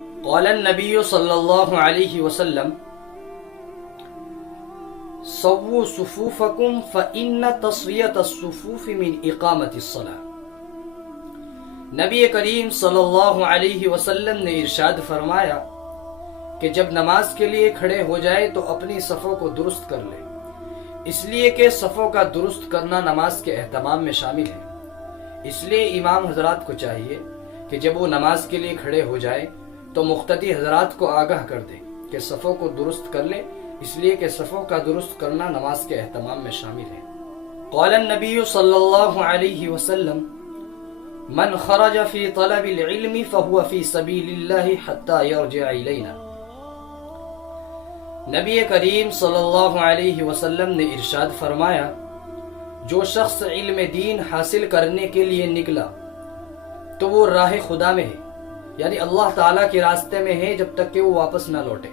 قال النبی صلی اللہ علیہ وسلم سووا صفوفکم فإن تسویۃ الصفوف من اقامت الصلاۃ۔ نبی کریم صلی اللہ علیہ وسلم نے ارشاد فرمایا کہ جب نماز کے لیے کھڑے ہو جائے تو اپنی صفوں کو درست کر لے، اس لیے کہ صفوں کا درست کرنا نماز کے اہتمام میں شامل ہے۔ اس لیے امام حضرات کو چاہیے کہ جب وہ نماز کے لیے کھڑے ہو جائے تو مقتدی حضرات کو آگاہ کر دے کہ صفوں کو درست کر لے، اس لیے کہ صفوں کا درست کرنا نماز کے اہتمام میں شامل ہے۔ قال النبی صلی اللہ علیہ وسلم من خرج فی طلب العلم فهو فی سبیل اللہ حتی یرجع الینا۔ نبی کریم صلی اللہ علیہ وسلم نے ارشاد فرمایا، جو شخص علم دین حاصل کرنے کے لیے نکلا تو وہ راہ خدا میں ہے، یعنی اللہ تعالیٰ کے راستے میں ہے جب تک کہ وہ واپس نہ لوٹے۔